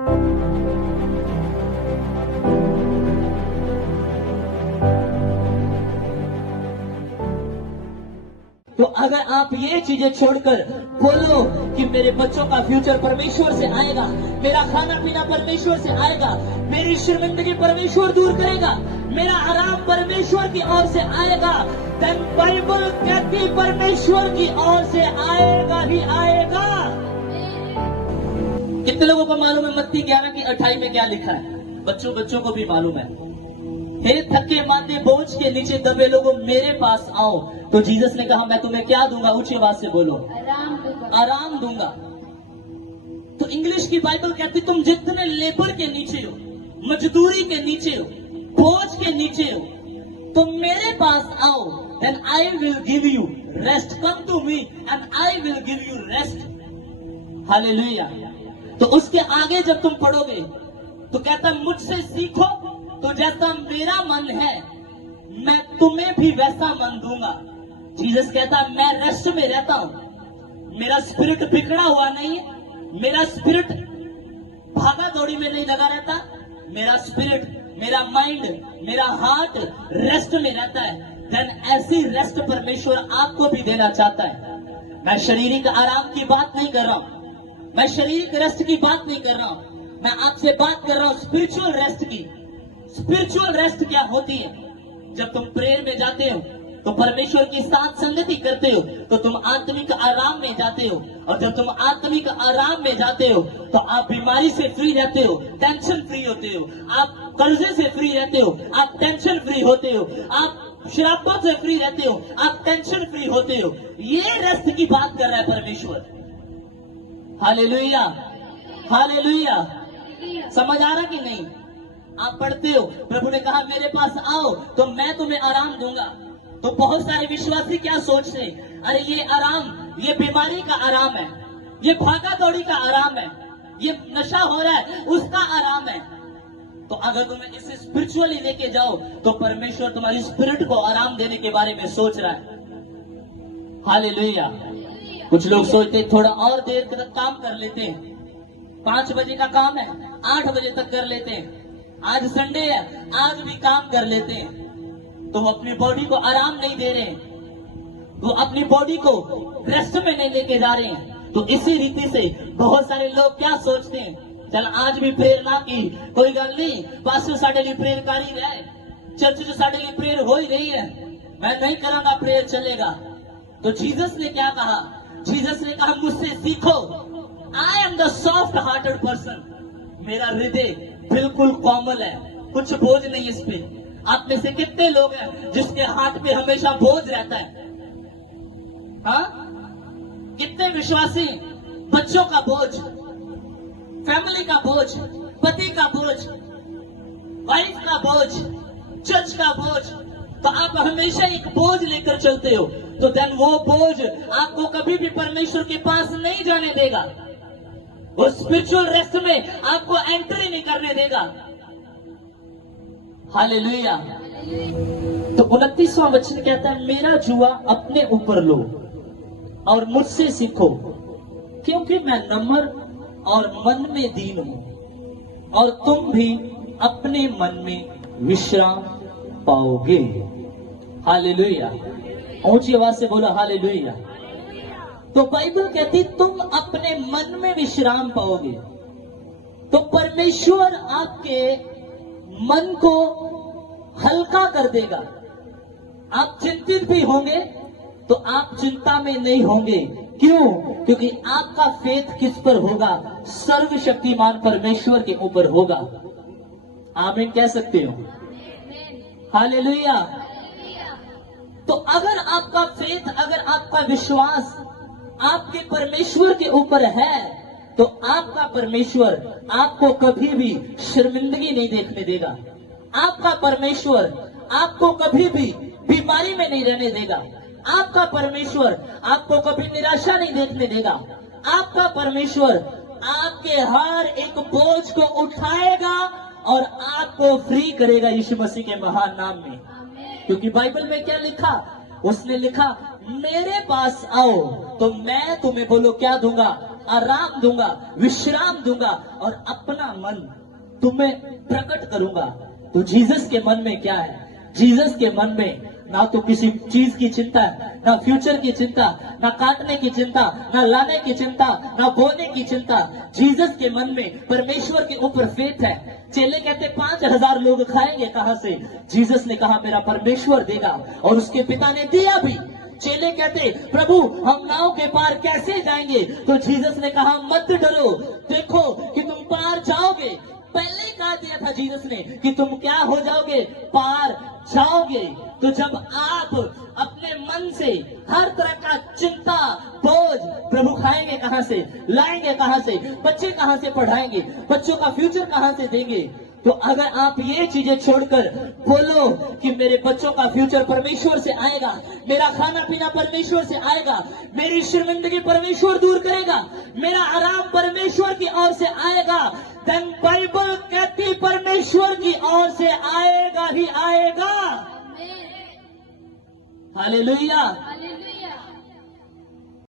तो अगर आप ये चीजें छोड़कर बोलो कि मेरे बच्चों का फ्यूचर परमेश्वर से आएगा, मेरा खाना पीना परमेश्वर से आएगा, मेरी शर्मिंदगी परमेश्वर दूर करेगा, मेरा आराम परमेश्वर की ओर से आएगा, देन बाइबल कहती परमेश्वर की ओर से आएगा ही आएगा। कितने लोगों को मालूम है मत्ती 11 की 28 में क्या लिखा है? बच्चों को भी मालूम है। हे थके मांदे बोझ के नीचे दबे लोगों मेरे पास आओ। तो जीसस ने कहा मैं तुम्हें क्या दूंगा? ऊंची आवाज से बोलो, आराम दूंगा। तो इंग्लिश की बाइबल कहती तुम जितने लेबर के नीचे हो, मजदूरी के नीचे हो, बोझ के नीचे हो, तुम मेरे पास आओ, then I will give you rest. Come to me and I will give you rest. Hallelujah. तो उसके आगे जब तुम पढ़ोगे तो कहता मुझसे सीखो तो जैसा मेरा मन है मैं तुम्हें भी वैसा मन दूंगा। जीसस कहता मैं रेस्ट में रहता हूं, मेरा स्पिरिट बिगड़ा हुआ नहीं है, मेरा स्पिरिट भागा दौड़ी में नहीं लगा रहता, मेरा स्पिरिट, मेरा माइंड, मेरा हार्ट रेस्ट में रहता है। देन ऐसी रेस्ट परमेश्वर आपको भी देना चाहता है। मैं शारीरिक आराम की बात नहीं कर रहा हूं, मैं शारीरिक रेस्ट की बात नहीं कर रहा हूं, मैं आपसे बात कर रहा हूं स्पिरिचुअल रेस्ट की। स्पिरिचुअल रेस्ट क्या होती है? जब तुम प्रेयर में जाते हो तो परमेश्वर की साथ संगति करते हो तो तुम आत्मिक आराम में जाते हो, और जब तुम आत्मिक आराम में जाते हो तो आप बीमारी से फ्री रहते हो, टेंशन फ्री होते हो, आप कर्जे से फ्री रहते हो, आप टेंशन फ्री होते हो, आप शराबों से फ्री रहते हो, आप टेंशन फ्री होते हो। ये रेस्ट की बात कर रहा है परमेश्वर। Hallelujah, hallelujah. समझ आ रहा कि नहीं? आप पढ़ते हो प्रभु ने कहा मेरे पास आओ तो मैं तुम्हें आराम दूंगा। तो बहुत सारे विश्वासी क्या सोचते हैं, अरे ये आराम, ये बीमारी का आराम है, ये भागा दौड़ी का आराम है, ये नशा हो रहा है उसका आराम है। तो अगर तुम्हें इसे स्पिरिचुअली लेके जाओ तो परमेश्वर तुम्हारी स्पिरिट को आराम देने के बारे में सोच रहा है। हालेलुया। कुछ लोग सोचते हैं थोड़ा और देर तक काम कर लेते हैं, 5 बजे का काम है 8 बजे तक कर लेते हैं, आज संडे है आज भी काम कर लेते हैं। तो वो अपनी बॉडी को आराम नहीं दे रहे हैं, वो अपनी बॉडी को रेस्ट में नहीं लेके जा रहे हैं। तो इसी रीति से बहुत सारे लोग क्या सोचते हैं, चल आज भी प्रेयर ना की कोई गल नहीं, पास्टर साडे लिए प्रेयर कर ही रहे, चर्च जो साडे लिए प्रेयर हो ही रही है, मैं नहीं करूंगा, प्रेयर चलेगा। तो जीसस ने क्या कहा? जीसस ने कहा मुझसे सीखो, I am the soft hearted person. मेरा हृदय बिल्कुल कोमल है, कुछ बोझ नहीं इस पे। आप में से कितने लोग हैं जिसके हाथ पे हमेशा बोझ रहता है? हाँ, कितने विश्वासी बच्चों का बोझ, फैमिली का बोझ, पति का बोझ, वाइफ का बोझ, चर्च का बोझ। तो आप हमेशा एक बोझ लेकर चलते हो, तो देन वो बोझ आपको कभी भी परमेश्वर के पास नहीं जाने देगा, वो स्पिरिचुअल रेस्ट में आपको एंट्री नहीं करने देगा। हालेलुया। तो 29वां वचन कहता है मेरा जुआ अपने ऊपर लो और मुझसे सीखो, क्योंकि मैं नम्र और मन में दीन हूं, और तुम भी अपने मन में विश्राम पाओगे। हालेलुया। ऊंची आवाज से बोलो हालेलुया। तो बाइबल कहती तुम अपने मन में विश्राम पाओगे। तो परमेश्वर आपके मन को हल्का कर देगा। आप चिंतित भी होंगे तो आप चिंता में नहीं होंगे। क्यों? क्योंकि आपका फेथ किस पर होगा? सर्वशक्तिमान परमेश्वर के ऊपर होगा। आमीन कह सकते हो? हालेलुया। तो अगर आपका फेथ, अगर आपका विश्वास आपके परमेश्वर के ऊपर है तो आपका परमेश्वर आपको कभी भी शर्मिंदगी नहीं देखने देगा। आपका परमेश्वर आपको कभी भी बीमारी में नहीं रहने देगा। आपका परमेश्वर आपको कभी निराशा नहीं देखने देगा। आपका परमेश्वर आपके हर एक बोझ को उठाएगा और आपको फ्री करेगा यीशु मसीह के महान नाम में। क्योंकि बाइबल में क्या लिखा? उसने लिखा मेरे पास आओ तो मैं तुम्हें बोलो क्या दूंगा? आराम दूंगा, विश्राम दूंगा और अपना मन तुम्हें प्रकट करूंगा। तो जीसस के मन में क्या है? जीसस के मन में ना तो किसी चीज की चिंता है, ना फ्यूचर की चिंता, ना काटने की चिंता, ना लाने की चिंता, ना बोने की चिंता। जीसस के मन में परमेश्वर के ऊपर फेथ है। चेले कहते 5,000 लोग खाएंगे कहां से? जीसस ने कहा मेरा परमेश्वर देगा, और उसके पिता ने दिया भी। चेले कहते प्रभु हम नाव के पार कैसे जाएंगे? तो जीसस ने कहा मत डरो, देखो कि तुम पार जाओगे। पहले ही कहा दिया था जीसस ने कि तुम क्या हो जाओगे? पार जाओगे। तो जब आप अपने मन से हर तरह का चिंता, बोझ, प्रभु खाएंगे कहां से, लाएंगे कहां से, बच्चे कहां से पढ़ाएंगे, बच्चों का फ्यूचर कहां से देंगे? तो अगर आप ये चीजें छोड़कर बोलो कि मेरे बच्चों का फ्यूचर परमेश्वर से आएगा, मेरा खाना पीना परमेश्वर से आएगा, मेरी शर्मिंदगी परमेश्वर दूर करेगा, मेरा आराम परमेश्वर की ओर से आएगा, देन बाइबल कहती परमेश्वर की ओर से आएगा ही आएगा। हालेलुया।